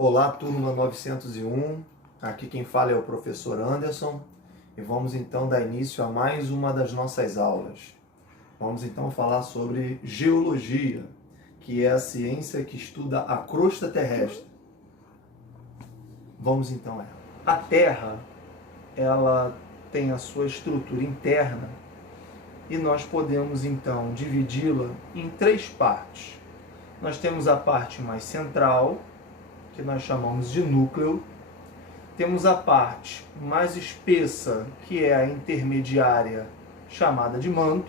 Olá, turma 901. Aqui quem fala é o professor Anderson e vamos então dar início a mais uma das nossas aulas. Vamos então falar sobre geologia, que é a ciência que estuda a crosta terrestre. Vamos então a ela. A Terra, ela tem a sua estrutura interna e nós podemos então dividi-la em três partes. Nós temos a parte mais central, que nós chamamos de núcleo. Temos a parte mais espessa, que é a intermediária, chamada de manto,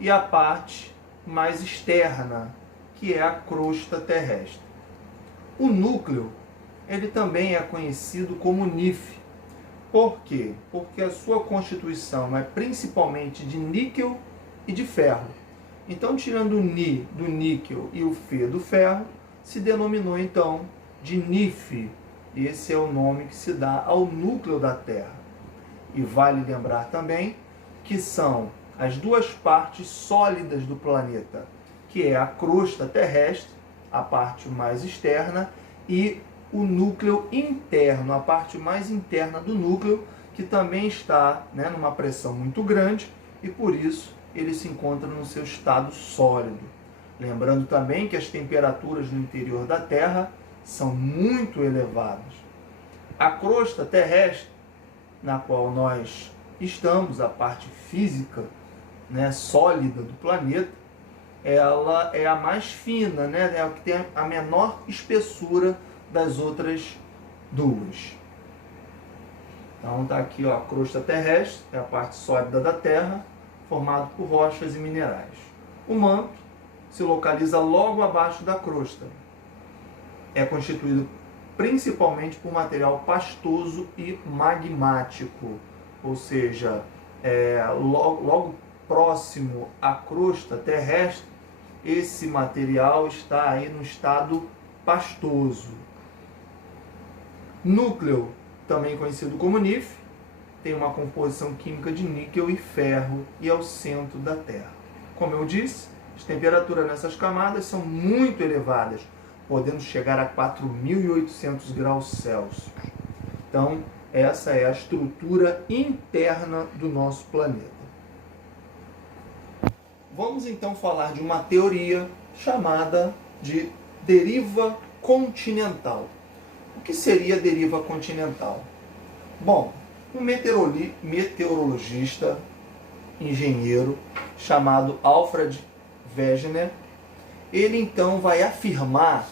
e a parte mais externa, que é a crosta terrestre. O núcleo, ele também é conhecido como NIF. Por quê? Porque a sua constituição é principalmente de níquel e de ferro. Então, tirando o Ni do níquel e o Fe do ferro, se denominou então de NIF. Esse é o nome que se dá ao núcleo da Terra. E vale lembrar também que são as duas partes sólidas do planeta, que é a crosta terrestre, a parte mais externa, e o núcleo interno, a parte mais interna do núcleo, que também está numa pressão muito grande e por isso ele se encontra no seu estado sólido. Lembrando também que as temperaturas no interior da Terra são muito elevadas. A crosta terrestre, na qual nós estamos, a parte física, sólida do planeta, ela é a mais fina, é a que tem a menor espessura das outras duas. Então está aqui a crosta terrestre, é a parte sólida da Terra, formada por rochas e minerais. O manto se localiza logo abaixo da crosta. É constituído principalmente por material pastoso e magmático, ou seja, logo próximo à crosta terrestre, esse material está aí no estado pastoso. Núcleo, também conhecido como NIF, tem uma composição química de níquel e ferro e é o centro da Terra. Como eu disse, as temperaturas nessas camadas são muito elevadas, podendo chegar a 4.800 graus Celsius. Então, essa é a estrutura interna do nosso planeta. Vamos então falar de uma teoria chamada de deriva continental. O que seria a deriva continental? Bom, um meteorologista, engenheiro, chamado Alfred Wegener, ele então vai afirmar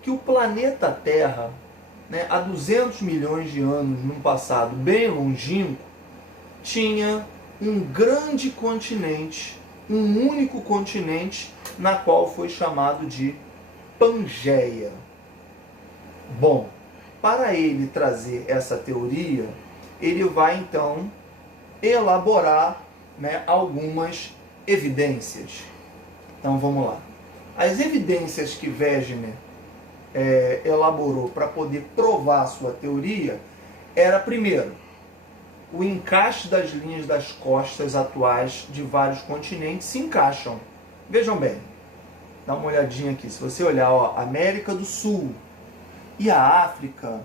que o planeta Terra, há 200 milhões de anos, num passado bem longínquo, tinha um grande continente, um único continente, na qual foi chamado de Pangeia. Bom, para ele trazer essa teoria, ele vai então elaborar algumas evidências. Então vamos lá. As evidências que Wegener elaborou para poder provar a sua teoria era, primeiro, o encaixe das linhas das costas atuais de vários continentes se encaixam. Vejam bem, dá uma olhadinha aqui. Se você olhar, América do Sul e a África,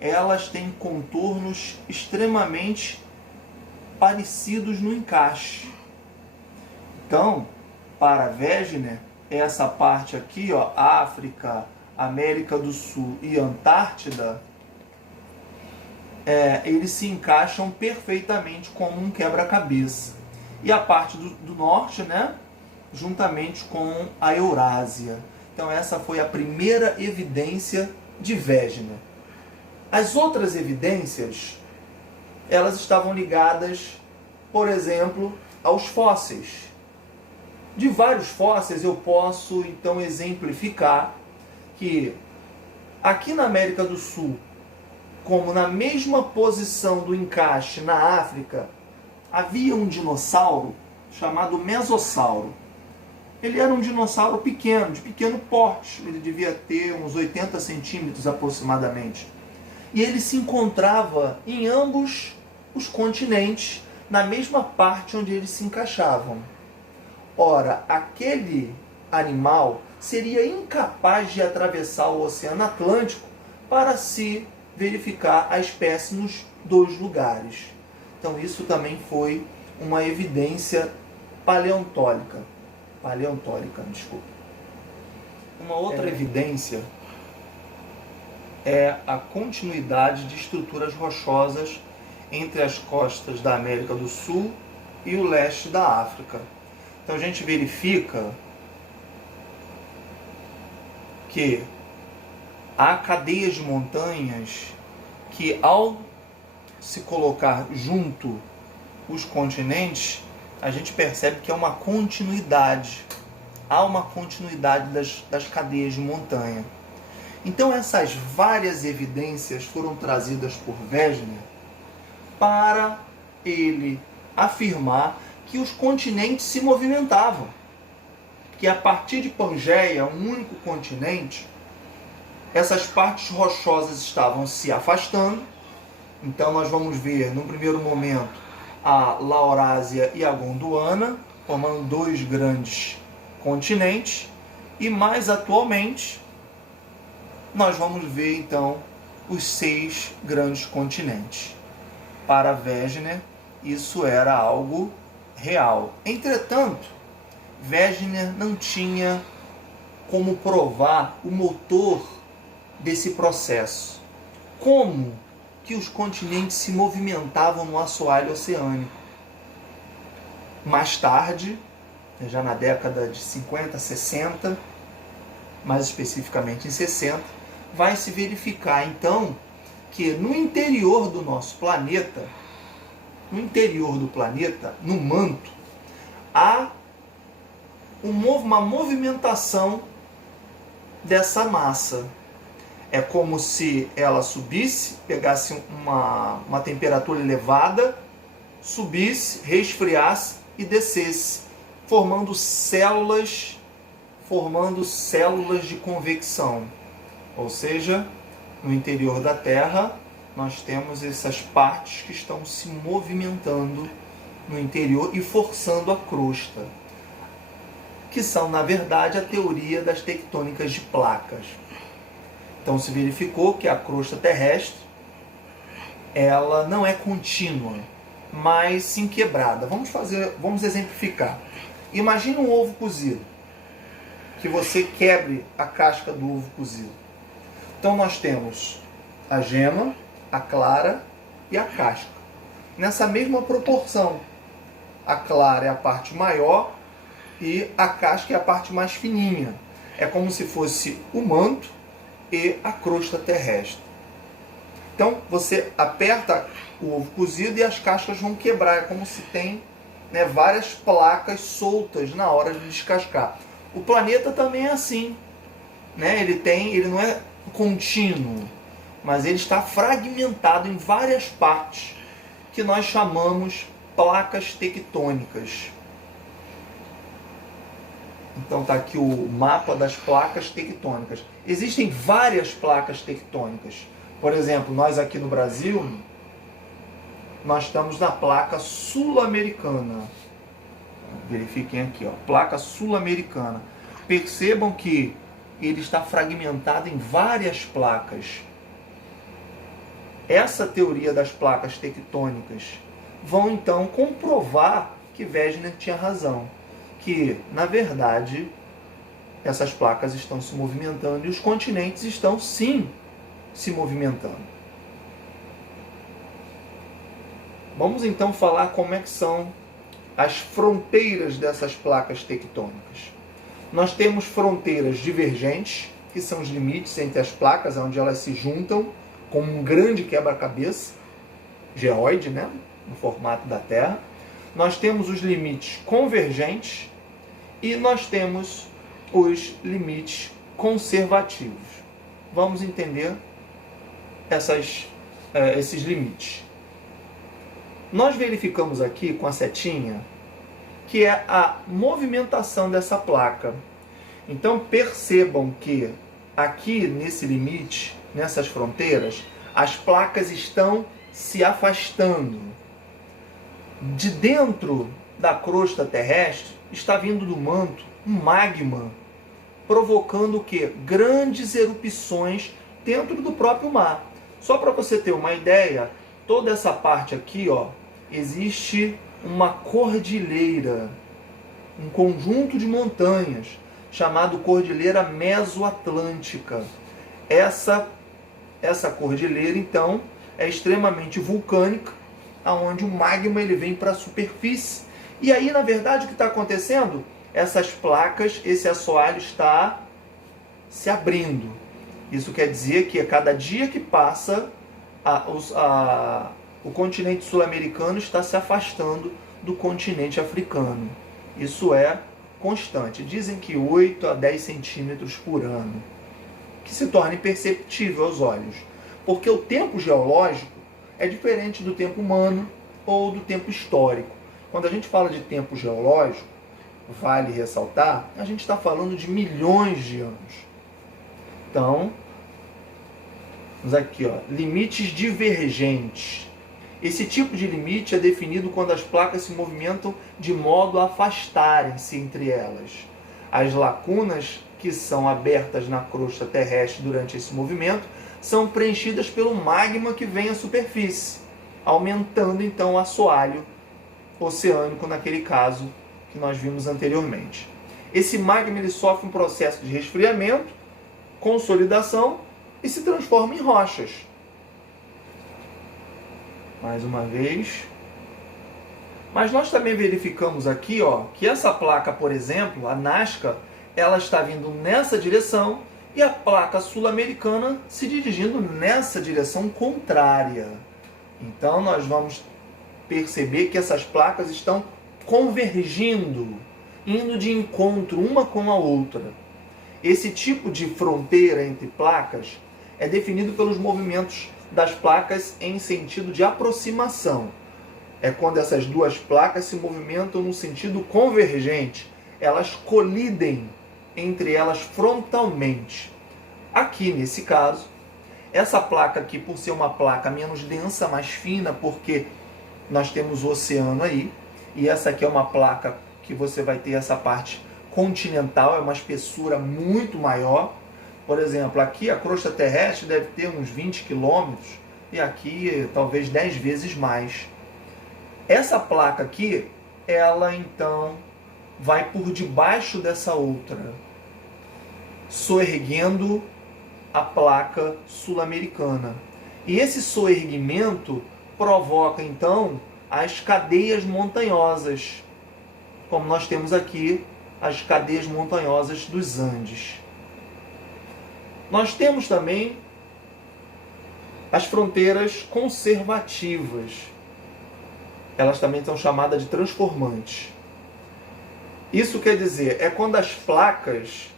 elas têm contornos extremamente parecidos no encaixe. Então, para Wegener, essa parte aqui, África, América do Sul e Antártida, eles se encaixam perfeitamente como um quebra-cabeça. E a parte do norte, juntamente com a Eurásia. Então essa foi a primeira evidência de Wegener. As outras evidências, elas estavam ligadas, por exemplo, aos fósseis. De vários fósseis eu posso então exemplificar que aqui na América do Sul, como na mesma posição do encaixe na África, havia um dinossauro chamado Mesossauro. Ele era um dinossauro pequeno, de pequeno porte, ele devia ter uns 80 centímetros aproximadamente. E ele se encontrava em ambos os continentes, na mesma parte onde eles se encaixavam. Ora, aquele animal seria incapaz de atravessar o Oceano Atlântico para se verificar a espécie nos dois lugares. Então isso também foi uma evidência paleontólica. Uma outra evidência é a continuidade de estruturas rochosas entre as costas da América do Sul e o leste da África. Então a gente verifica que há cadeias de montanhas que, ao se colocar junto os continentes, a gente percebe que é uma continuidade. Há uma continuidade das cadeias de montanha. Então essas várias evidências foram trazidas por Wegener para ele afirmar que os continentes se movimentavam. Que a partir de Pangeia, um único continente, essas partes rochosas estavam se afastando. Então nós vamos ver, no primeiro momento, a Laurásia e a Gondwana, formando dois grandes continentes. E mais atualmente, nós vamos ver então os 6 grandes continentes. Para Wegener, isso era algo real. Entretanto, Wegener não tinha como provar o motor desse processo. Como que os continentes se movimentavam no assoalho oceânico? Mais tarde, já na década de 50, 60, mais especificamente em 60, vai se verificar então que no interior do nosso planeta, no manto, há uma movimentação dessa massa. É como se ela subisse, pegasse uma temperatura elevada, subisse, resfriasse e descesse, formando células de convecção. Ou seja, no interior da Terra, nós temos essas partes que estão se movimentando no interior e forçando a crosta, que são, na verdade, a teoria das tectônicas de placas. Então se verificou que a crosta terrestre ela não é contínua, mas sim quebrada. Vamos exemplificar. Imagine um ovo cozido, que você quebre a casca do ovo cozido. Então nós temos a gema, a clara e a casca. Nessa mesma proporção, a clara é a parte maior e a casca é a parte mais fininha. É como se fosse o manto e a crosta terrestre. Então você aperta o ovo cozido e as cascas vão quebrar. É como se tem, né, várias placas soltas na hora de descascar. O planeta também é assim, né? Ele não é contínuo, mas ele está fragmentado em várias partes que nós chamamos placas tectônicas. Então está aqui o mapa das placas tectônicas. Existem várias placas tectônicas. Por exemplo, nós aqui no Brasil, nós estamos na placa sul-americana. Verifiquem aqui, ó, placa sul-americana. Percebam que ele está fragmentado em várias placas. Essa teoria das placas tectônicas vão então comprovar que Wegener tinha razão, que na verdade essas placas estão se movimentando e os continentes estão sim se movimentando. Vamos então falar como é que são as fronteiras dessas placas tectônicas. Nós temos fronteiras divergentes, que são os limites entre as placas, onde elas se juntam como um grande quebra-cabeça, geóide, né, no formato da Terra. Nós temos os limites convergentes e nós temos os limites conservativos. Vamos entender esses limites. Nós verificamos aqui com a setinha que é a movimentação dessa placa. Então percebam que aqui nesse limite, nessas fronteiras, as placas estão se afastando. De dentro da crosta terrestre está vindo do manto um magma, provocando o quê? Grandes erupções dentro do próprio mar. Só para você ter uma ideia, toda essa parte aqui, ó, existe uma cordilheira, um conjunto de montanhas chamado Cordilheira Mesoatlântica. Essa cordilheira, então, é extremamente vulcânica, aonde o magma ele vem para a superfície. E aí, na verdade, o que está acontecendo? Essas placas, esse assoalho está se abrindo. Isso quer dizer que a cada dia que passa, o continente sul-americano está se afastando do continente africano. Isso é constante. Dizem que 8 a 10 centímetros por ano, que se torna imperceptível aos olhos. Porque o tempo geológico é diferente do tempo humano ou do tempo histórico. Quando a gente fala de tempo geológico, vale ressaltar, a gente está falando de milhões de anos. Então, vamos aqui, ó, limites divergentes. Esse tipo de limite é definido quando as placas se movimentam de modo a afastarem-se entre elas. As lacunas que são abertas na crosta terrestre durante esse movimento são preenchidas pelo magma que vem à superfície, aumentando então o assoalho oceânico naquele caso que nós vimos anteriormente. Esse magma ele sofre um processo de resfriamento, consolidação e se transforma em rochas. Mais uma vez. Mas nós também verificamos aqui, ó, que essa placa, por exemplo, a Nazca, ela está vindo nessa direção e a placa sul-americana se dirigindo nessa direção contrária. Então nós vamos perceber que essas placas estão convergindo, indo de encontro uma com a outra. Esse tipo de fronteira entre placas é definido pelos movimentos das placas em sentido de aproximação. É quando essas duas placas se movimentam no sentido convergente. Elas colidem entre elas frontalmente. Aqui, nesse caso, essa placa aqui, por ser uma placa menos densa, mais fina, porque nós temos o oceano aí, e essa aqui é uma placa que você vai ter essa parte continental, é uma espessura muito maior. Por exemplo, aqui a crosta terrestre deve ter uns 20 quilômetros e aqui talvez 10 vezes mais. Essa placa aqui, ela então vai por debaixo dessa outra, soerguendo a placa sul-americana. E esse soerguimento provoca então as cadeias montanhosas, como nós temos aqui as cadeias montanhosas dos Andes. Nós temos também as fronteiras conservativas. Elas também são chamadas de transformantes. Isso quer dizer, é quando as placas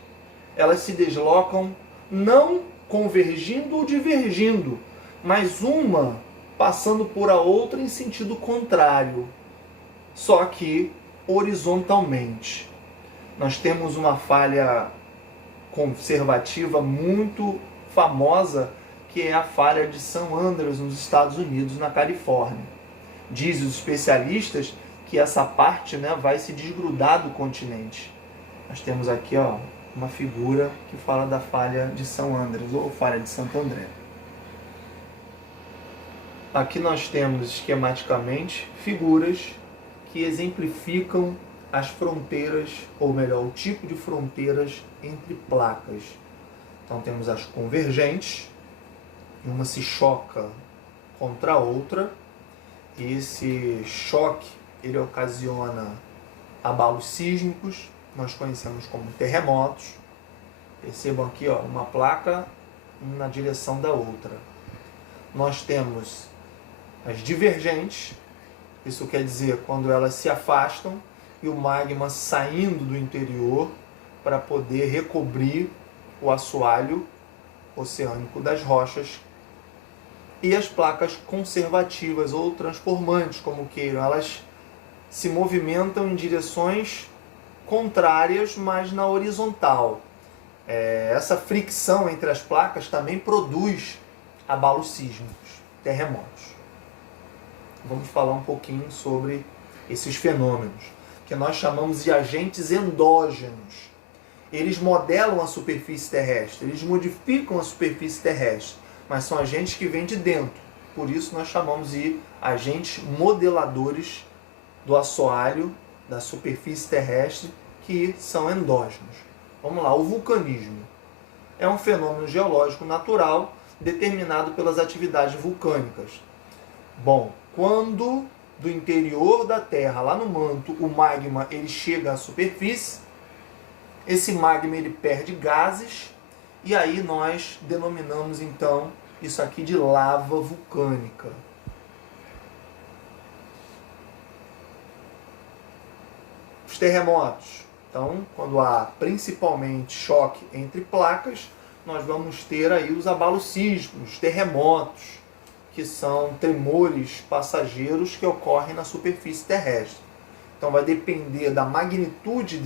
elas se deslocam não convergindo ou divergindo, mas uma passando por a outra em sentido contrário, só que horizontalmente. Nós temos uma falha conservativa muito famosa, que é a falha de San Andreas, nos Estados Unidos, na Califórnia. Dizem os especialistas que essa parte, né, vai se desgrudar do continente. Nós temos aqui, ó, uma figura que fala da falha de San Andreas, ou falha de Santo André. Aqui nós temos esquematicamente figuras que exemplificam as fronteiras, ou melhor, o tipo de fronteiras entre placas. Então temos as convergentes, uma se choca contra a outra, e esse choque ele ocasiona abalos sísmicos, nós conhecemos como terremotos. Percebam aqui, ó, uma placa na direção da outra. Nós temos as divergentes, isso quer dizer quando elas se afastam e o magma saindo do interior para poder recobrir o assoalho oceânico das rochas. E as placas conservativas ou transformantes, como queiram, elas se movimentam em direções contrárias, mas na horizontal. Essa fricção entre as placas também produz abalos sísmicos, terremotos. Vamos falar um pouquinho sobre esses fenômenos, que nós chamamos de agentes endógenos. eles modelam a superfície terrestre, eles modificam a superfície terrestre, mas são agentes que vêm de dentro. Por isso nós chamamos de agentes modeladores do assoalho, da superfície terrestre, que são endógenos. Vamos lá, o vulcanismo é um fenômeno geológico natural determinado pelas atividades vulcânicas. Bom, quando do interior da Terra, lá no manto, o magma ele chega à superfície, esse magma ele perde gases e aí nós denominamos então isso aqui de lava vulcânica. Os terremotos. Então, quando há principalmente choque entre placas, nós vamos ter aí os abalos sísmicos, terremotos, que são tremores passageiros que ocorrem na superfície terrestre. Então vai depender da magnitude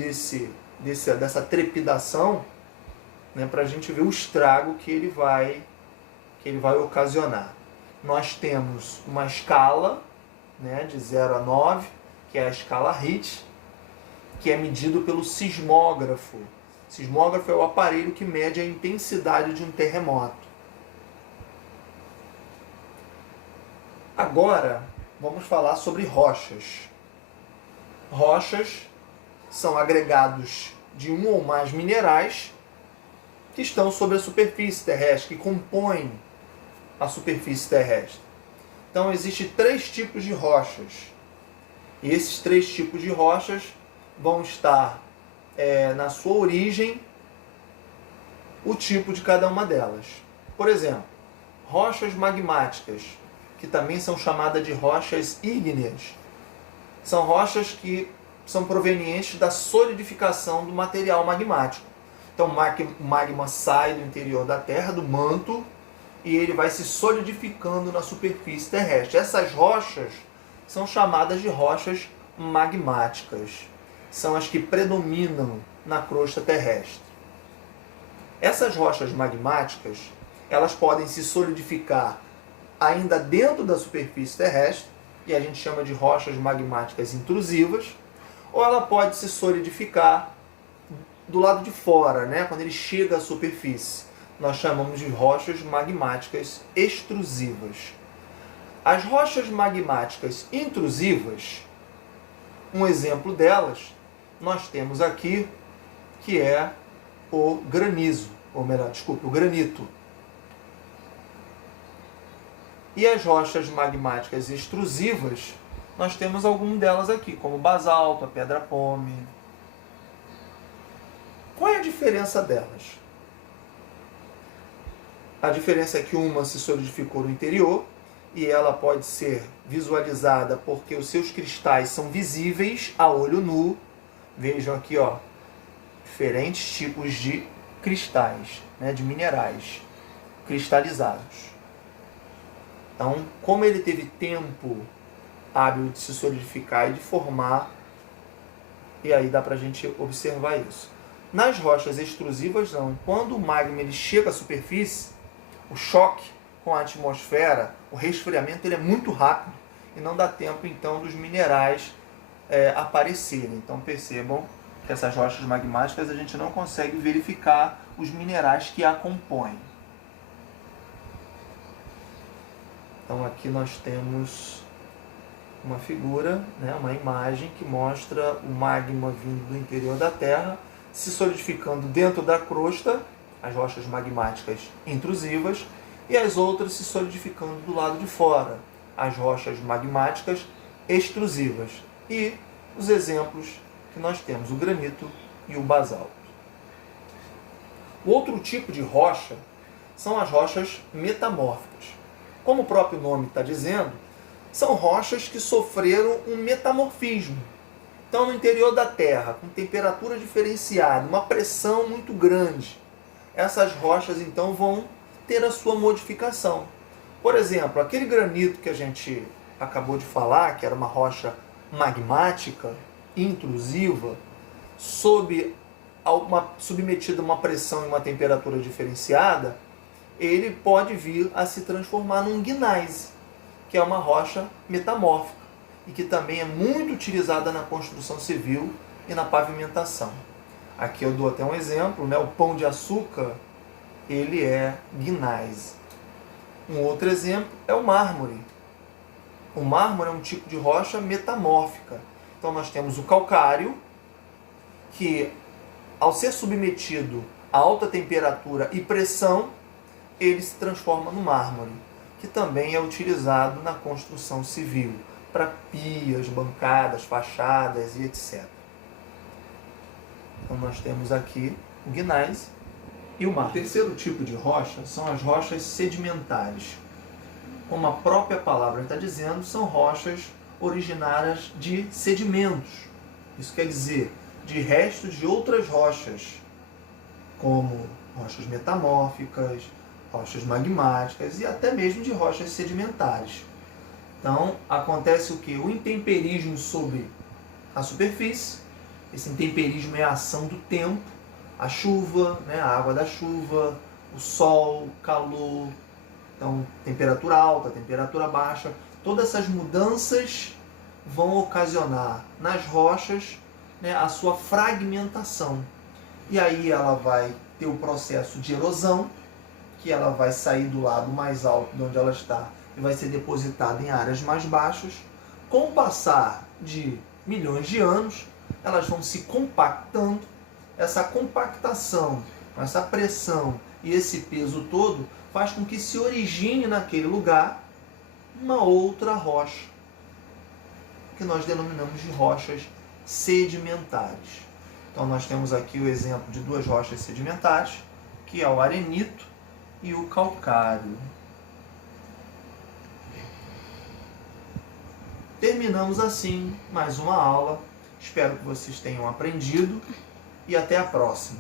dessa trepidação, né, para a gente ver o estrago que ele vai ocasionar. Nós temos uma escala, né, de 0 a 9, que é a escala Richter, que é medido pelo sismógrafo. O sismógrafo é o aparelho que mede a intensidade de um terremoto. Agora, vamos falar sobre rochas. Rochas são agregados de um ou mais minerais que estão sobre a superfície terrestre, que compõem a superfície terrestre. Então, existem 3 tipos de rochas. E esses 3 tipos de rochas vão estar na sua origem o tipo de cada uma delas. Por exemplo, rochas magmáticas, que também são chamadas de rochas ígneas. São rochas que são provenientes da solidificação do material magmático. Então o magma sai do interior da Terra, do manto, e ele vai se solidificando na superfície terrestre. Essas rochas são chamadas de rochas magmáticas. São as que predominam na crosta terrestre. Essas rochas magmáticas, elas podem se solidificar ainda dentro da superfície terrestre, e a gente chama de rochas magmáticas intrusivas, ou ela pode se solidificar do lado de fora, né? Quando ele chega à superfície. Nós chamamos de rochas magmáticas extrusivas. As rochas magmáticas intrusivas, um exemplo delas, nós temos aqui, que é o granizo, ou melhor, desculpa, o granito. E as rochas magmáticas extrusivas, nós temos algumas delas aqui, como o basalto, a pedra-pome. Qual é a diferença delas? A diferença é que uma se solidificou no interior e ela pode ser visualizada porque os seus cristais são visíveis a olho nu. Vejam aqui, ó, diferentes tipos de cristais, né, de minerais cristalizados. Então, como ele teve tempo hábil de se solidificar e de formar, e aí dá pra gente observar isso. Nas rochas extrusivas não. Quando o magma ele chega à superfície, o choque com a atmosfera, o resfriamento ele é muito rápido e não dá tempo então dos minerais aparecerem. Então percebam que essas rochas magmáticas a gente não consegue verificar os minerais que a compõem. Então aqui nós temos uma figura, né, uma imagem que mostra o magma vindo do interior da Terra, se solidificando dentro da crosta, as rochas magmáticas intrusivas, e as outras se solidificando do lado de fora, as rochas magmáticas extrusivas. E os exemplos que nós temos, o granito e o basalto. O outro tipo de rocha são as rochas metamórficas. Como o próprio nome está dizendo, são rochas que sofreram um metamorfismo. Então, no interior da Terra, com temperatura diferenciada, uma pressão muito grande, essas rochas então vão ter a sua modificação. Por exemplo, aquele granito que a gente acabou de falar, que era uma rocha magmática, intrusiva, submetida a uma pressão e uma temperatura diferenciada, ele pode vir a se transformar num gneiss, que é uma rocha metamórfica e que também é muito utilizada na construção civil e na pavimentação. Aqui eu dou até um exemplo, né? O pão de açúcar, ele é gneiss. Um outro exemplo é o mármore. O mármore é um tipo de rocha metamórfica. Então nós temos o calcário, que ao ser submetido a alta temperatura e pressão, ele se transforma no mármore, que também é utilizado na construção civil, para pias, bancadas, fachadas e etc. Então nós temos aqui o gneiss e o mármore. O terceiro tipo de rocha são as rochas sedimentares. Como a própria palavra está dizendo, são rochas originárias de sedimentos. Isso quer dizer, de restos de outras rochas, como rochas metamórficas, rochas magmáticas e até mesmo de rochas sedimentares. Então, acontece o que? O intemperismo sobre a superfície. Esse intemperismo é a ação do tempo, a chuva, né, a água da chuva, o sol, o calor, então temperatura alta, temperatura baixa. Todas essas mudanças vão ocasionar nas rochas, né, a sua fragmentação. E aí ela vai ter o processo de erosão, que ela vai sair do lado mais alto de onde ela está e vai ser depositada em áreas mais baixas. Com o passar de milhões de anos, elas vão se compactando. Essa compactação, essa pressão e esse peso todo faz com que se origine naquele lugar uma outra rocha, que nós denominamos de rochas sedimentares. Então nós temos aqui o exemplo de duas rochas sedimentares, que é o arenito e o calcário. Terminamos assim mais uma aula. Espero que vocês tenham aprendido e até a próxima.